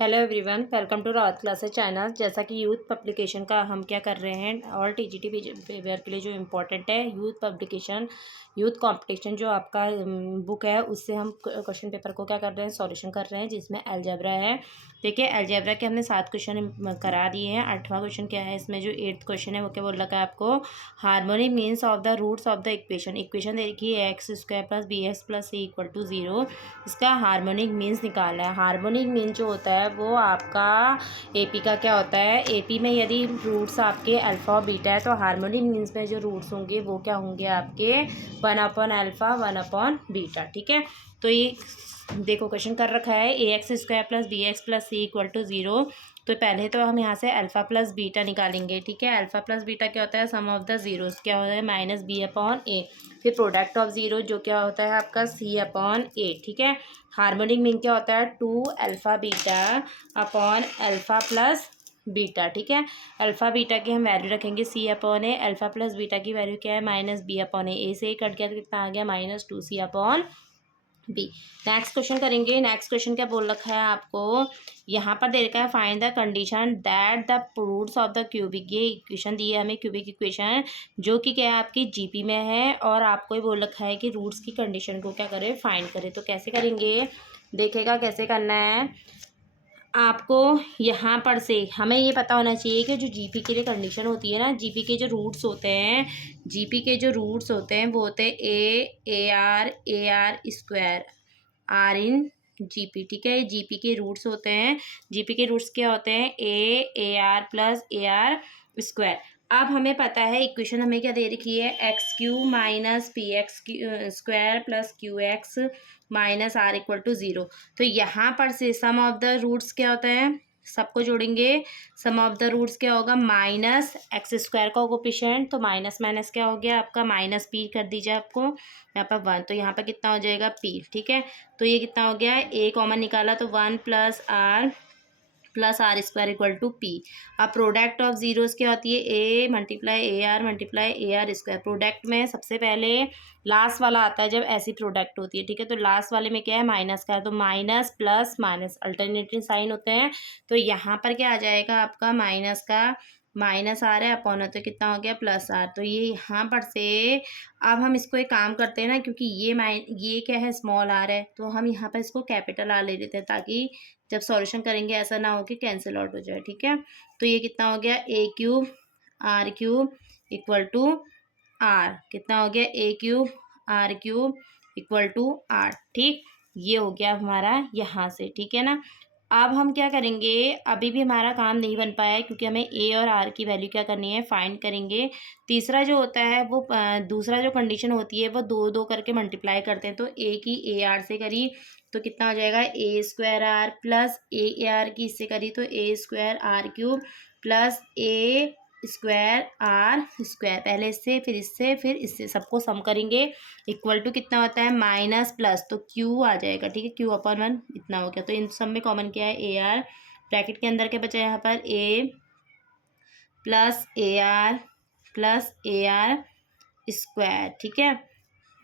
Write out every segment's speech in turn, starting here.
Hello everyone, welcome to Rawat classes channel. जैसा कि youth publication का हम क्या कर रहे हैं और टीजीटी पेपर के लिए जो इम्पोर्टेंट है यूथ पब्लिकेशन यूथ कंपटीशन जो आपका बुक है उससे हम क्वेश्चन पेपर को क्या कर रहे हैं, सॉल्यूशन कर रहे हैं, जिसमें अलजेब्रा है। देखिए अलजेब्रा के हमने 7 क्वेश्चन करा दिए हैं। 8वां क्वेश्चन क्या है, इसमें जो 8th क्वेश्चन है वो क्या बोल रखा है आपको, harmonic means of the roots of the equation देखिए x² + bx + c = 0। इसका हार्मोनिक मीन्स निकालना है। हार्मोनिक मीन जो होता है वो आपका एपी का क्या होता है, एपी में यदि रूट्स आपके अल्फ़ा और बीटा है तो हार्मोनिक मीन्स में जो रूट्स होंगे वो क्या होंगे आपके 1/अल्फ़ा 1/बीटा। ठीक है, तो ये देखो क्वेश्चन कर रखा है ax² + bx + c = 0। तो पहले तो हम यहाँ से अल्फ़ा प्लस बीटा निकालेंगे। ठीक है, अल्फ़ा प्लस बीटा क्या होता है, सम ऑफ द ज़ीरोस क्या होता है -b/a। फिर प्रोडक्ट ऑफ ज़ीरो जो क्या होता है आपका c/a। ठीक है, हार्मोनिक मीन क्या होता है 2α beta upon alpha plus beta. ठीक है, अल्फ़ा बीटा की हम वैल्यू रखेंगे c/a, अल्फ़ा प्लस बीटा की वैल्यू क्या है -b/a। ए से ही कट गया तो कितना आ गया -2c/b। नेक्स्ट क्वेश्चन करेंगे। नेक्स्ट क्वेश्चन क्या बोल रखा है आपको, यहाँ पर दे रखा है find the condition that the roots of the cubic. ये इक्वेशन दी है हमें क्यूबिक इक्वेशन जो कि क्या है आपकी जीपी में है, और आपको ये बोल रखा है कि रूट्स की कंडीशन को क्या करें, फाइंड करें। तो कैसे करेंगे, देखेगा कैसे करना है आपको। यहाँ पर से हमें ये पता होना चाहिए कि जो जीपी के लिए कंडीशन होती है ना, जीपी के जो रूट्स होते हैं, जीपी के जो रूट्स होते हैं वो होते हैं a r r in GP. ठीक है, जीपी के रूट्स होते हैं। जीपी के रूट्स क्या होते हैं, ए आर प्लस AR²। अब हमें पता है इक्वेशन हमें क्या दे रखी है, x³ - px² + qx - r = 0। तो यहाँ पर से सम ऑफ द रूट्स क्या होता है, सबको जोड़ेंगे। सम ऑफ द रूट्स क्या होगा, -x² का कोफिशिएंट, तो माइनस माइनस क्या हो गया आपका -p कर दीजिए आपको यहाँ पर 1। तो यहाँ पर कितना हो जाएगा p। ठीक है, तो ये कितना हो गया, a कॉमन निकाला तो 1 + r² = p। अब प्रोडक्ट ऑफ जीरोस क्या होती है, a × AR प्रोडक्ट में सबसे पहले लास्ट वाला आता है जब ऐसी प्रोडक्ट होती है। ठीक है, तो लास्ट वाले में क्या है, माइनस का है, तो minus plus minus alternative sign होते हैं। तो यहाँ पर क्या आ जाएगा आपका माइनस का माइनस आ रहा है अपॉन है, तो कितना हो गया +r। तो ये यहाँ पर से अब हम इसको एक काम करते हैं ना, क्योंकि ये क्या है स्मॉल r है, तो हम यहाँ पर इसको कैपिटल R ले लेते हैं ताकि जब सॉल्यूशन करेंगे ऐसा ना हो कि कैंसिल आउट हो जाए। ठीक है, तो ये कितना हो गया a³ r³ = r। कितना हो गया a³ r³ = r। ठीक, ये हो गया हमारा यहाँ से। ठीक है ना, अब हम क्या करेंगे, अभी भी हमारा काम नहीं बन पाया है क्योंकि हमें a और r की वैल्यू क्या करनी है, फाइंड करेंगे। तीसरा जो होता है वो दूसरा जो कंडीशन होती है वो 2 करके मल्टीप्लाई करते हैं। तो a की AR से करी तो कितना हो जाएगा, a² r + AR की इससे करी तो a² r³ + a² पहले इससे फिर इससे सबको सम करेंगे। इक्वल टू कितना होता है, माइनस प्लस तो q आ जाएगा। ठीक है, q/1 इतना हो गया। तो इन सब में कॉमन क्या है, AR। ब्रैकेट के अंदर क्या बचा है यहाँ पर, a + AR ठीक है,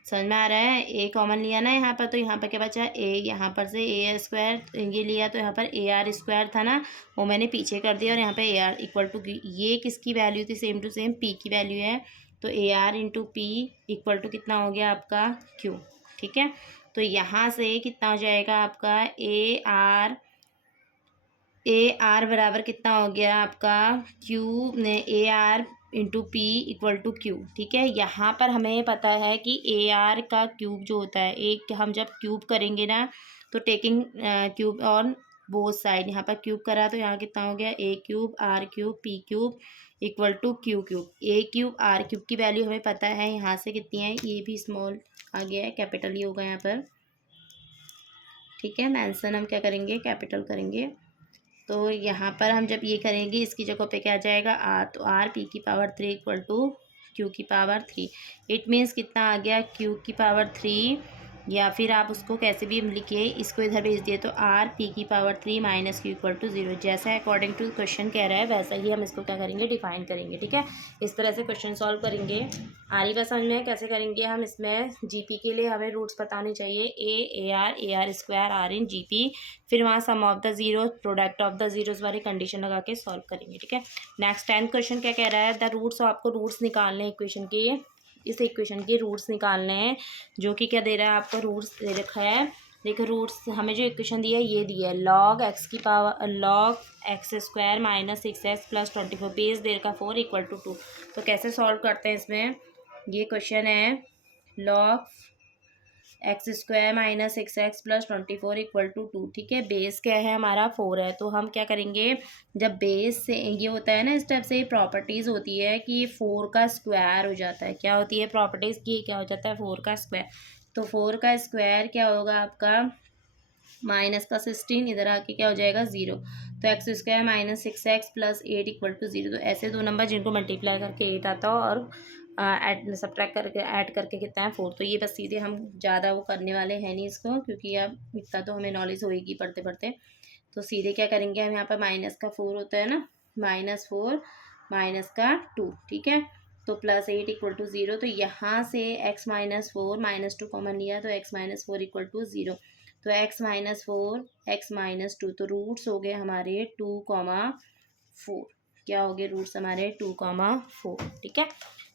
समझ में आ रहा है। a कॉमन लिया ना यहाँ पर, तो यहाँ पर क्या बचा, a यहाँ पर से AR² ये लिया तो यहाँ पर AR² था ना, वो मैंने पीछे कर दिया और यहाँ पे AR = ये किसकी वैल्यू थी, सेम टू सेम p की वैल्यू है। तो AR × p = कितना हो गया आपका q। ठीक है, तो यहाँ से कितना हो जाएगा आपका AR बराबर कितना हो गया आपका AR × p = q। ठीक है, यहाँ पर हमें पता है कि AR का क्यूब जो होता है, एक हम जब क्यूब करेंगे ना तो taking cube on both side, यहाँ पर क्यूब करा तो यहाँ कितना हो गया a³ r³ p³ = q³। a³ r³ की वैल्यू हमें पता है यहाँ से कितनी है, ये भी स्मॉल आ गया है, कैपिटल ही होगा यहाँ पर। ठीक है, मेंशन हम क्या करेंगे, कैपिटल करेंगे। तो यहाँ पर हम जब ये करेंगे इसकी जगह पे क्या आ जाएगा r, तो r p³ = q³। It means कितना आ गया, q³ या फिर आप उसको कैसे भी लिखिए, इसको इधर भेज दिए तो आर पी की power 3 minus q equal to 0, जैसा अकॉर्डिंग टू क्वेश्चन कह रहा है वैसा ही हम इसको क्या करेंगे, डिफाइन करेंगे। ठीक है, इस तरह से क्वेश्चन सॉल्व करेंगे। आ रही बात समझ में कैसे करेंगे हम? इसमें जीपी के लिए हमें रूट्स पता होने चाहिए, a r square r in GP, फिर वहाँ sum of the zero, product of the zeros वाली कंडीशन लगा के सॉल्व करेंगे। ठीक है, नेक्स्ट 10th क्वेश्चन क्या कह रहा है? द रूट्स, आपको रूट्स निकालने इक्वेशन के, इस इक्वेशन के रूट्स निकालने हैं, जो कि क्या दे रहा है आपको, रूट्स दे रखा है। देखो रूट्स हमें जो इक्वेशन दी है ये दी है, लॉग एक्स की power, log x square minus 6x plus 24 base दे रखा 4 इक्वल टू 2। तो कैसे सॉल्व करते हैं इसमें? ये क्वेश्चन है log x square minus 6x plus 24 equal to 2। ठीक है, बेस क्या है हमारा 4 है, तो हम क्या करेंगे, जब बेस से ये होता है ना, इस टाइप से प्रॉपर्टीज़ होती है कि 4 का स्क्वायर हो जाता है। क्या होती है प्रॉपर्टीज़ की? क्या हो जाता है 4 का स्क्वायर। तो 4 का स्क्वायर क्या होगा आपका, माइनस का 16, इधर आके क्या हो जाएगा 0। तो x square minus 6x plus 8 equal to 0। तो ऐसे दो नंबर जिनको मल्टीप्लाई करके 8 आता हो और ऐड सब्ट्रैक्ट करके ऐड करके कितना है 4। तो ये बस सीधे हम ज़्यादा वो करने वाले हैं नहीं इसको, क्योंकि अब इतना तो हमें नॉलेज होएगी पढ़ते पढ़ते। तो सीधे क्या करेंगे हम, यहाँ पर माइनस का 4 होता है ना, -4 माइनस का 2। ठीक है, तो प्लस 8 इक्वल टू 0। तो यहाँ से x माइनस 4 माइनस 2 कॉमन लिया तो x माइनस 4 इक्वल टू 0। तो x माइनस 4 x माइनस 2, तो रूट्स हो गए हमारे 2,4। क्या हो गए रूट्स हमारे 2,4। ठीक है,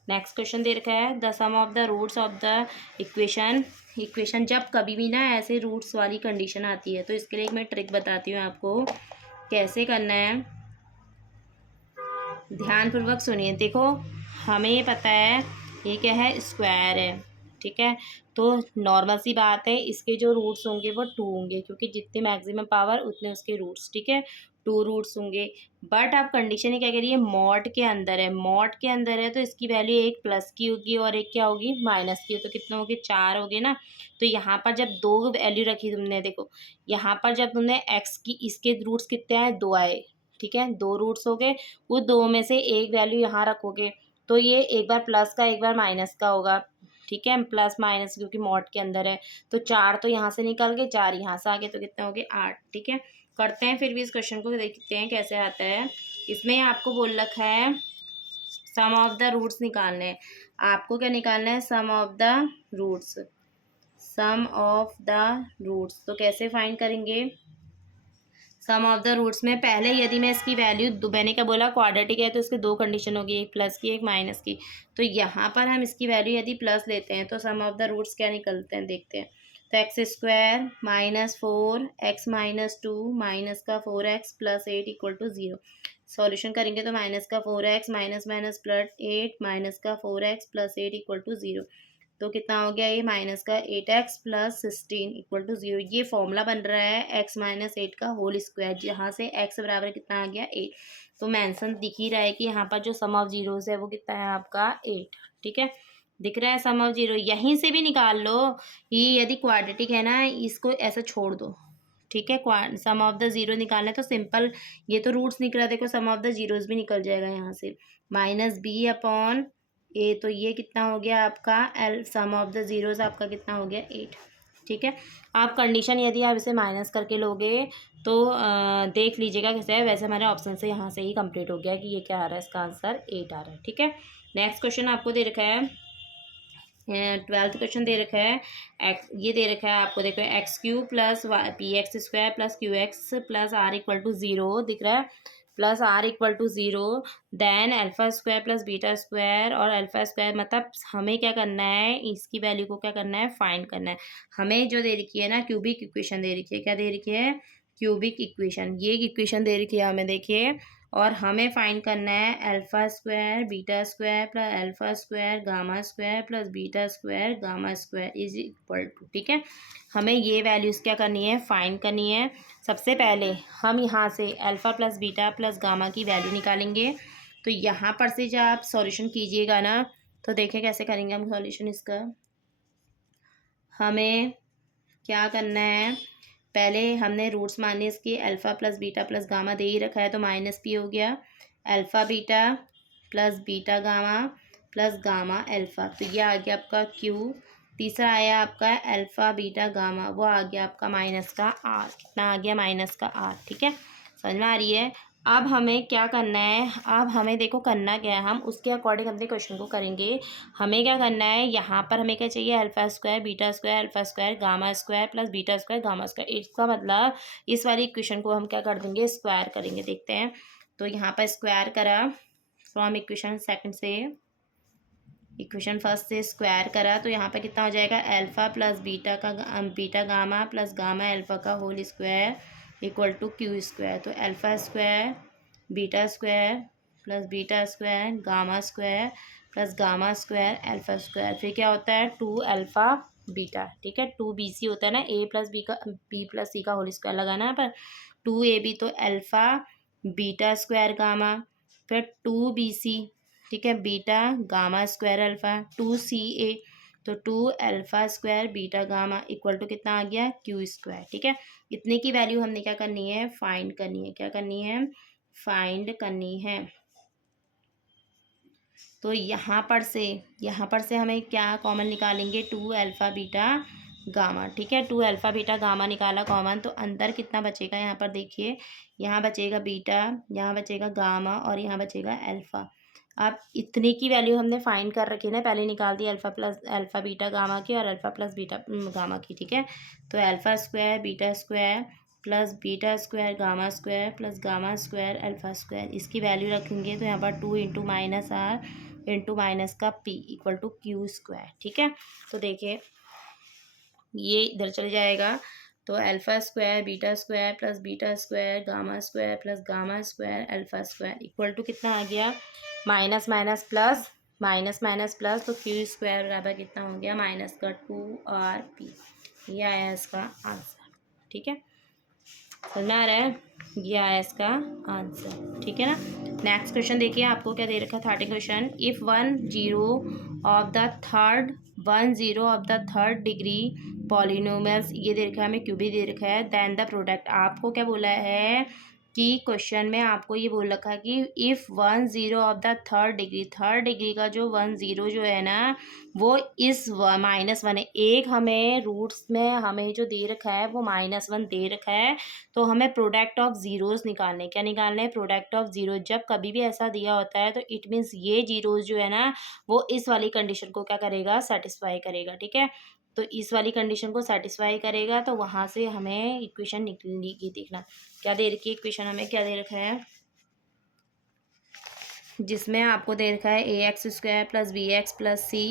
नेक्स्ट क्वेश्चन दे रखा है, the sum of the roots of the equation. Equation जब कभी भी ना ऐसे रूट्स वाली कंडीशन आती है तो इसके लिए एक मैं ट्रिक बताती हूँ आपको कैसे करना है, ध्यानपूर्वक सुनिए। देखो हमें ये पता है ये क्या है, स्क्वायर है। ठीक है, तो नॉर्मल सी बात है, इसके जो रूट्स होंगे वो 2 होंगे, क्योंकि जितने मैक्सिमम पावर उतने उसके रूट्स। ठीक है, 2 रूट्स होंगे। बट अब कंडीशन ही क्या कह रही है, मॉड के अंदर है, मॉड के अंदर है तो इसकी वैल्यू एक प्लस की होगी और एक क्या होगी, माइनस की। तो कितने होगे, 4 होगे ना। तो यहाँ पर जब 2 वैल्यू रखी तुमने, देखो यहाँ पर जब तुमने एक्स की, इसके रूट्स कितने आए, 2 आए। ठीक है, 2 रूट्स हो गए, वो 2 में से एक वैल्यू यहाँ रखोगे तो ये एक बार प्लस का एक बार माइनस का होगा। ठीक है, प्लस माइनस क्योंकि मॉड के अंदर है। तो 4 तो यहाँ से निकल गए, 4 यहाँ से आ गए, तो कितने हो गए, 8। ठीक है, करते हैं फिर भी इस क्वेश्चन को, देखते हैं कैसे आता है। इसमें आपको बोल रखा है सम ऑफ द रूट्स निकालने हैं। आपको क्या निकालना है, sum of the roots, sum of the roots. तो कैसे फाइंड करेंगे सम ऑफ द रूट्स में? पहले यदि मैं इसकी वैल्यू, मैंने क्या बोला, क्वाड्रेटिक है तो इसके 2 कंडीशन होगी, एक प्लस की एक माइनस की। तो यहाँ पर हम इसकी वैल्यू यदि प्लस लेते हैं तो सम ऑफ द रूट्स क्या निकलते हैं, देखते हैं। तो x square minus 4 x minus 2 minus का 4x plus 8 equal to 0। Solution करेंगे तो माइनस का 4x minus minus plus 8 minus का 4x प्लस 8 इक्वल टू 0। तो कितना हो गया ये, माइनस का 8x प्लस 16 इक्वल टू 0। ये फॉर्मूला बन रहा है x माइनस 8 का होल स्क्वायर, जहाँ से x बराबर कितना आ गया, 8। तो मेंशन दिख ही रहा है कि यहाँ पर जो सम ऑफ जीरोस है वो कितना है आपका, 8। ठीक है, दिख रहा है सम ऑफ जीरो, यहीं से भी निकाल लो। ये यदि क्वाड्रेटिक है ना, इसको ऐसा छोड़ दो। ठीक है, सम ऑफ द जीरो निकालना है तो सिंपल, ये तो रूट्स निकला, देखो सम ऑफ द जीरोस भी निकल जाएगा यहाँ से, माइनस बी अपॉन ए। तो ये कितना हो गया आपका, L sum of the zeros आपका कितना हो गया, 8। ठीक है, आप कंडीशन यदि आप इसे माइनस करके लोगे तो देख लीजिएगा कैसे है। वैसे हमारे ऑप्शन से यहाँ से ही कंप्लीट हो गया कि ये क्या आ रहा है, इसका आंसर 8 आ रहा है। ठीक है, नेक्स्ट क्वेश्चन आपको दे रखा है, 12th क्वेश्चन दे रखा है, ये दे रखा है आपको, देखो x cube plus p x square plus q x plus r equal to 0 दिख रहा है, plus r equal to 0, then alpha square plus beta square और अल्फा स्क्वायर। मतलब हमें क्या करना है, इसकी वैल्यू को क्या करना है, फाइंड करना है। हमें जो दे रखी है ना, क्यूबिक इक्वेशन दे रखी है, क्या दे रखी है, क्यूबिक इक्वेशन। ये इक्वेशन दे रखी है हमें, देखिए, और हमें फाइंड करना है alpha square beta square plus alpha square gamma square plus beta square gamma square is equal to. ठीक है, हमें ये वैल्यूज़ क्या करनी है, फाइंड करनी है। सबसे पहले हम यहाँ से alpha plus beta plus gamma की वैल्यू निकालेंगे। तो यहाँ पर से जब आप सॉल्यूशन कीजिएगा ना, तो देखें कैसे करेंगे हम सॉल्यूशन इसका। हमें क्या करना है, पहले हमने रूट्स माने इसके, alpha plus beta plus gamma दे ही रखा है तो माइनस पी हो गया, alpha beta plus beta gamma plus gamma alpha. तो ये आ गया आपका क्यू तीसरा आया आपका अल्फ़ा बीटा गामा, वो आ गया आपका माइनस का आर। कितना आ गया? माइनस का आर। ठीक है, समझ में आ रही है। अब हमें क्या करना है, अब हमें देखो करना क्या है, हम उसके अकॉर्डिंग अपने क्वेश्चन को करेंगे। हमें क्या करना है, यहाँ पर हमें क्या चाहिए, alpha square beta square alpha square gamma square plus beta square gamma square. इसका मतलब इस वाली इक्वेशन को हम क्या कर देंगे, स्क्वायर करेंगे। देखते हैं, तो यहाँ पर स्क्वायर करा फ्रॉम इक्वेशन सेकंड से, इक्वेशन फर्स्ट से स्क्वायर करा तो यहाँ पे कितना हो जाएगा, अल्फ़ा प्लस बीटा का beta gamma plus gamma alpha का whole square equal to q square. तो alpha square plus beta square gamma square plus gamma square alpha square, फिर क्या होता है 2 अल्फ़ा बीटा। ठीक है, 2 बी सी होता है ना, ए प्लस बी का बी प्लस सी का होल स्क्वायर लगाना है पर 2 ए बी, तो अल्फ़ा बीटा स्क्वायर गामा, फिर 2 बी सी, ठीक है, beta gamma square alpha 2 c a, तो 2 alpha square beta gamma equal to कितना आ गया, क्यू स्क्वायर। ठीक है, इतने की वैल्यू हमने क्या करनी है, फाइंड करनी है। क्या करनी है, फाइंड करनी है। तो यहाँ पर से हमें क्या कॉमन निकालेंगे, 2 अल्फ़ा बीटा गामा। ठीक है, 2 अल्फ़ा बीटा गामा निकाला कॉमन, तो अंदर कितना बचेगा, यहाँ पर देखिए, यहाँ बचेगा बीटा, यहाँ बचेगा गामा और यहाँ बचेगा अल्फ़ा। अब इतने की वैल्यू हमने फाइंड कर रखी है ना, पहले निकाल दी alpha plus alpha beta gamma की और अल्फ़ा प्लस बीटा गामा की। ठीक है, तो alpha square beta square gamma square plus gamma square alpha square, इसकी वैल्यू रखेंगे तो यहाँ पर 2 into minus r into minus का p equal to q square. ठीक है, तो देखिए ये इधर चले जाएगा, तो alpha square plus beta square gamma square plus gamma square alpha square equal to कितना आ गया, माइनस माइनस प्लस, तो क्यू स्क्वायर बराबर कितना हो गया, माइनस का 2 RP। ये आया इसका आंसर। ठीक है, समझ में आ रहा है, ये आया इसका आंसर। ठीक है ना, नेक्स्ट क्वेश्चन देखिए, आपको क्या दे रखा है, 30 question. If 1 0 of the third degree polynomials, ये दे रखा है हमें, क्यूबी दे रखा है, देन द प्रोडक्ट। आपको क्या बोला है कि क्वेश्चन में आपको ये बोल रखा है कि if 1 0 of the third degree का जो 1 0 जो है ना, वो इस -1 है। एक हमें रूट्स में हमें जो दे रखा है वो -1 दे रखा है, तो हमें प्रोडक्ट ऑफ ज़ीरोज़ निकालने। क्या निकालना है, प्रोडक्ट ऑफ ज़ीरो। जब कभी भी ऐसा दिया होता है तो इट मीन्स ये जीरोज़ जो है ना, वो इस वाली कंडीशन को क्या करेगा, सेटिस्फाई करेगा। ठीक है, तो इस वाली कंडीशन को सेटिस्फाई करेगा, तो वहाँ से हमें इक्वेशन निकलेगी। देखना क्या दे रखी है इक्वेशन, हमें क्या दे रखा है, जिसमें आपको दे रखा है ax² plus bx plus c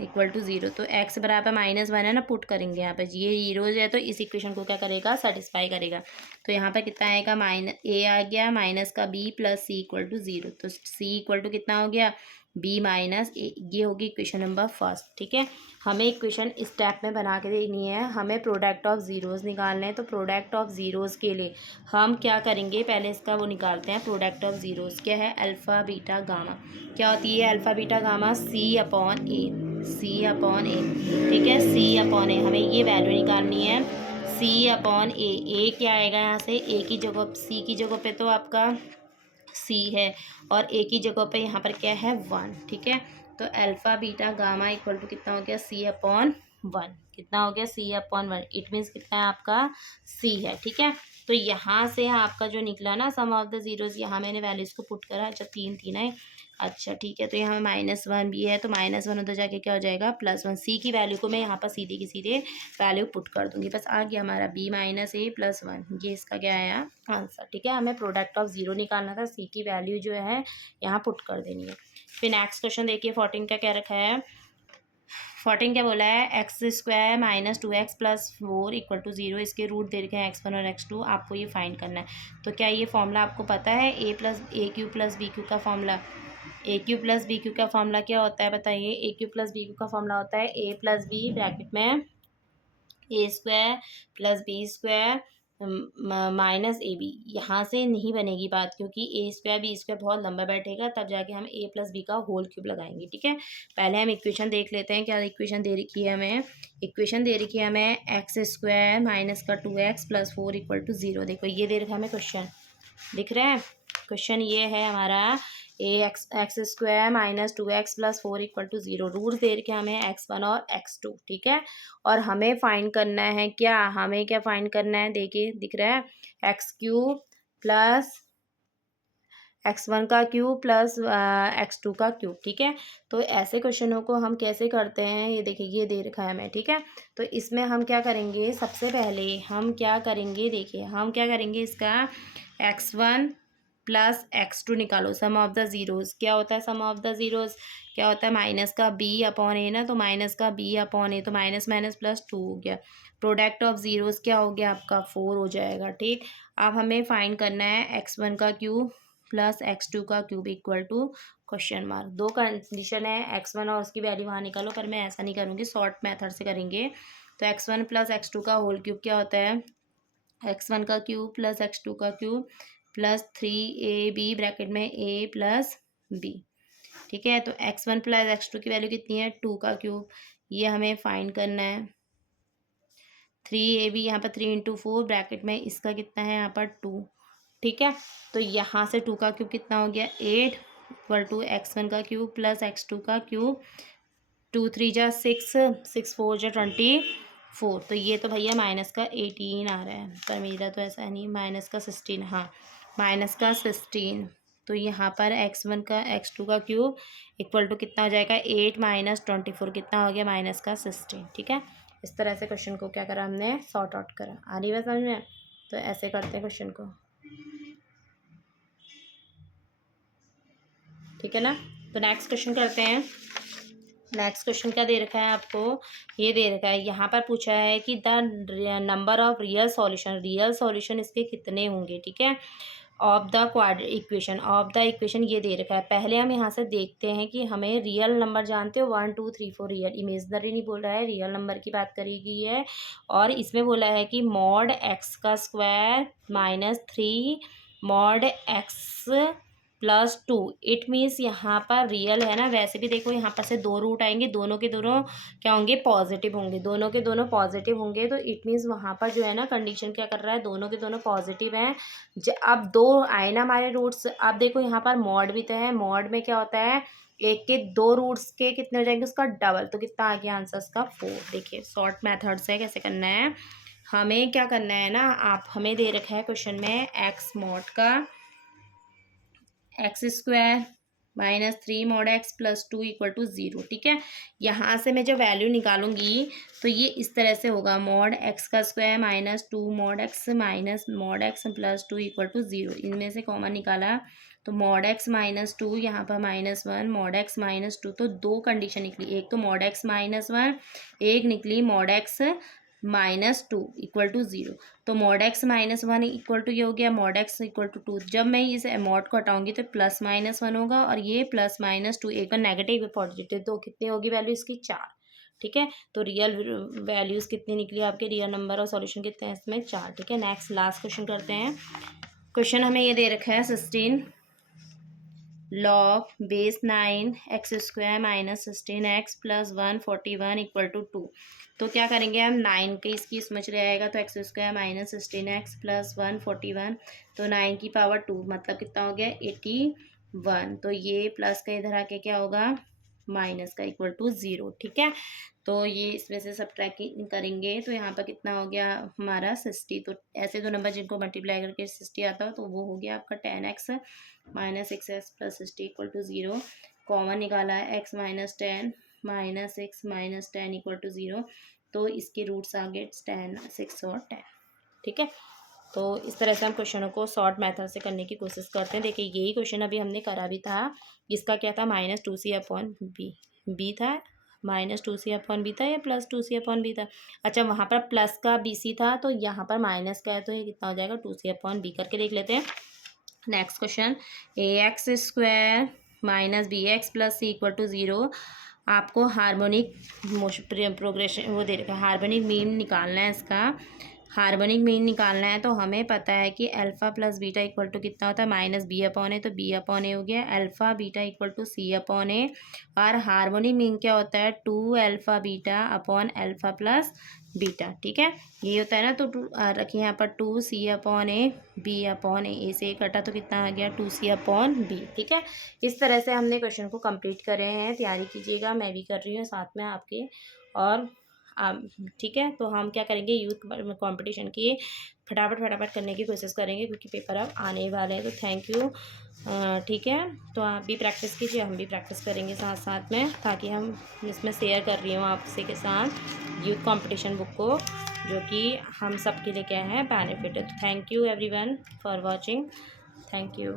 equal to 0। तो x बराबर -1 है ना, पुट करेंगे यहाँ पर, ये जीरोज है तो इस इक्वेशन को क्या करेगा, सेटिस्फाई करेगा। तो यहाँ पर कितना आएगा, a आ गया माइनस का b plus c equal to 0, तो c इक्वल टू कितना हो गया, b माइनस a। ये होगी इक्वेशन नंबर फर्स्ट। ठीक है, हमें इक्वेशन स्टेप में बना के देनी है, हमें प्रोडक्ट ऑफ ज़ीरोज़ निकालने हैं। तो प्रोडक्ट ऑफ ज़ीरोज़ के लिए हम क्या करेंगे, पहले इसका वो निकालते हैं, प्रोडक्ट ऑफ ज़ीरोज़ क्या है, अल्फ़ा बीटा गामा। क्या होती है अल्फ़ा बीटा गामा, सी अपॉन ए। ठीक है, सी अपॉन ए, हमें ये वैल्यू निकालनी है, सी अपॉन ए क्या आएगा यहाँ से, ए की जगह सी की जगह पे तो आपका सी है और ए की जगह पे यहाँ पर क्या है, 1। ठीक है, तो alpha beta gamma equal to कितना हो गया, सी अपॉन 1। कितना हो गया, सी अपॉन 1, इट मीन्स कितना है आपका, सी है। ठीक है, तो यहाँ से आपका जो निकला ना सम ऑफ द ज़ीरोज़, यहाँ मैंने वैल्यूज़ को पुट करा। अच्छा 3 है, अच्छा ठीक है, तो यहाँ -1 भी है, तो -1 उधर जाके क्या हो जाएगा, +1। सी की वैल्यू को मैं यहाँ पर सीधे की सीधे वैल्यू पुट कर दूँगी, बस आ गया हमारा b माइनस a प्लस 1। ये इसका क्या आया, आंसर। ठीक है, हमें प्रोडक्ट ऑफ ज़ीरो निकालना था, सी की वैल्यू जो है यहाँ पुट कर देनी है। फिर नेक्स्ट क्वेश्चन देखिए, 14 का क्या रखा है, 14 क्या बोला है, x² minus 2x plus 4 equal to 0। इसके रूट दे रखे हैं x1 और x2, आपको ये फाइंड करना है। तो क्या ये फॉर्मूला आपको पता है, a³ प्लस bq का फॉर्मूला, a³ प्लस bq का फॉर्मूला क्या होता है बताइए, a³ प्लस bq का फॉर्मूला होता है a प्लस b ब्रैकेट में a² plus b² minus A B. यहाँ से नहीं बनेगी बात, क्योंकि a² b² बहुत लंबा बैठेगा, तब जाके हम a प्लस बी का होल क्यूब लगाएंगे। ठीक है, पहले हम इक्वेशन देख लेते हैं, क्या इक्वेशन दे रखी है हमें, इक्वेशन दे रखी है हमें x² माइनस का 2x प्लस 4 इक्वल टू 0। देखो ये दे रखा है हमें क्वेश्चन, दिख रहा है क्वेश्चन, ये है हमारा x square minus 2x plus 4 equal to 0। Roots दे रखे हमें x1 और x2, ठीक है। और हमें फाइंड करना है क्या, हमें क्या फाइंड करना है, देखिए दिख रहा है एक्स क्यूब प्लस x1 का क्यूब प्लस x2 का क्यूब, ठीक है। तो ऐसे क्वेश्चनों को हम कैसे करते हैं, ये देखिए ये दे रखा है हमें, ठीक है। तो इसमें हम क्या करेंगे, सबसे पहले हम क्या करेंगे, देखिए हम क्या करेंगे, इसका x1 प्लस x2 निकालो, सम ऑफ द ज़ीरोज़। क्या होता है सम ऑफ द ज़ीरोज़, क्या होता है माइनस का b अपॉन ए ना, तो माइनस का b अपॉन ए, तो माइनस माइनस प्लस 2 हो गया। प्रोडक्ट ऑफ ज़ीरोज़ क्या हो गया आपका 4 हो जाएगा, ठीक। अब हमें फाइंड करना है x1 का क्यूब प्लस x2 का cube equal to question mark. दो कंडीशन है, x1 और उसकी वैल्यू वहाँ निकालो, पर मैं ऐसा नहीं करूँगी, शॉर्ट मेथड से करेंगे। तो x1 प्लस x2 का होल क्यूब क्या होता है, x1 का क्यूब प्लस x2 का क्यूब प्लस 3ab ब्रैकेट में a प्लस b, ठीक है। तो x1 प्लस x2 की वैल्यू कितनी है 2 का क्यूब, ये हमें फाइंड करना है। 3ab यहाँ पर 3 इंटू 4 ब्रैकेट में इसका कितना है यहाँ पर 2, ठीक है। तो यहाँ से 2 का क्यूब कितना हो गया 8 इक्वल टू x1 का क्यूब प्लस x2 का क्यूब, 2 3 जा 6, 6 4 जा 24। तो ये तो भैया माइनस का 18 आ रहा है, पर मेरा तो ऐसा नहीं, माइनस का 16, हाँ माइनस का 16। तो यहाँ पर x1 का x2 का क्यूब इक्वल टू कितना हो जाएगा 8 माइनस 24, कितना हो गया माइनस का 16, ठीक है। इस तरह से क्वेश्चन को क्या करा हमने, सॉर्ट आउट करा। आ रही है समझ में। तो ऐसे करते हैं क्वेश्चन को, ठीक है ना। तो नेक्स्ट क्वेश्चन करते हैं। नेक्स्ट क्वेश्चन क्या दे रखा है आपको, ये दे रखा है, यहाँ पर पूछा है कि the number of real solution, real solution इसके कितने होंगे, ठीक है, of the quadratic equation, of the equation ये दे रखा है। पहले हम यहाँ से देखते हैं कि हमें रियल नंबर जानते हो 1 2 3 4, रियल, इमेजनरी नहीं बोल रहा है, रियल नंबर की बात करी गई है। और इसमें बोला है कि मॉड एक्स का square minus 3 mod x plus 2, it means यहाँ पर रियल है ना। वैसे भी देखो यहाँ पर से दो रूट आएंगे, दोनों के दोनों क्या होंगे पॉजिटिव होंगे, दोनों के दोनों पॉजिटिव होंगे। तो इट मीन्स वहाँ पर जो है ना कंडीशन क्या कर रहा है, दोनों के दोनों पॉजिटिव हैं। अब दो आए ना हमारे रूट्स, अब देखो यहाँ पर मॉड भी तो है, मॉड में क्या होता है एक के दो रूट्स के कितने हो जाएंगे उसका डबल, तो कितना आ गया आंसर उसका 4। देखिए शॉर्ट मेथड से कैसे करना है, हमें क्या करना है ना, आप हमें दे रखा है क्वेश्चन में एक्स मॉड का x square minus 3 mod x plus 2 equal to 0, ठीक है। यहाँ से मैं जब वैल्यू निकालूंगी तो ये इस तरह से होगा, मॉड एक्स का square minus 2 mod x minus mod x plus 2 equal to 0। इनमें से कॉमन निकाला तो मॉड एक्स माइनस 2, यहाँ पर -1 मॉड एक्स माइनस 2। तो दो कंडीशन निकली, एक तो मॉड एक्स -1, एक निकली मॉड एक्स -2 इक्वल टू 0। तो मॉड एक्स -1 इक्वल टू ये हो गया मॉड एक्स इक्वल टू 2। जब मैं इस मॉड को हटाऊंगी तो +-1 होगा, और ये +-2, एक नेगेटिव है पॉजिटिव, तो कितनी होगी वैल्यू इसकी 4, ठीक है। तो रियल वैल्यूज़ कितनी निकली आपके, रियल नंबर और सॉल्यूशन कितने हैं इसमें 4, ठीक है। नेक्स्ट लास्ट क्वेश्चन करते हैं। क्वेश्चन हमें ये दे रखा है 16 log base 9 x square minus 16x plus 141 equal to 2। तो क्या करेंगे हम, 9 के इसकी समझ रहे आएगा, तो x square minus 16x plus 141, तो 9 की पावर 2 मतलब कितना हो गया 81। तो ये प्लस का इधर आके क्या होगा माइनस का इक्वल टू 0, ठीक है। तो ये इसमें से सब्ट्रैक्टिंग करेंगे तो यहाँ पर कितना हो गया हमारा 60। तो ऐसे दो नंबर जिनको मल्टीप्लाई करके 60 आता हो तो वो हो गया आपका 10x minus 6x plus 60 equal to 0। Common निकाला है x minus 10 minus 6 minus 10 equal to 0। तो इसके रूट्स आ गए 10 6 और 10, ठीक है। तो इस तरह से हम क्वेश्चनों को शॉर्ट मेथड से करने की कोशिश करते हैं। देखिए यही क्वेश्चन अभी हमने करा भी था, जिसका क्या था -2c/b, b था -2c/b था या +2c/b था। अच्छा वहाँ पर प्लस का bc था, तो यहाँ पर माइनस का है, तो ये कितना हो जाएगा 2c/b करके देख लेते हैं। Next question, ax square minus bx plus c equal to 0। आपको हार्मोनिक प्रोग्रेशन वो दे रखा है, हार्मोनिक मीन निकालना है इसका। हार्मोनिक मीन निकालना है तो हमें पता है कि alpha plus beta equal to कितना होता है माइनस बी अपॉन ए, तो बी अपॉन ए हो गया, alpha beta equal to c upon a, और हार्मोनिक मीन क्या होता है 2 alpha beta upon alpha plus beta. ठीक है, ये होता है ना। तो रखिए यहाँ पर 2 सी अपॉन ए बी अपॉन ए से कटा तो कितना आ गया 2 सी अपॉन बी। ठीक है, इस तरह से हमने क्वेश्चन को कंप्लीट करे हैं। तैयारी कीजिएगा, मैं भी कर रही हूँ साथ में आपके। और ठीक है, तो हम क्या करेंगे, यूथ कंपटीशन की फटाफट फटाफट करने की कोशिश करेंगे क्योंकि पेपर अब आने वाले हैं। तो थैंक यू। ठीक है, तो आप भी प्रैक्टिस कीजिए, हम भी प्रैक्टिस करेंगे साथ साथ में, ताकि हम इसमें शेयर कर रही हूँ आपसे के साथ यूथ कंपटीशन बुक को, जो कि हम सब के लिए क्या है बेनिफिट है। तो thank you everyone for watching. Thank you.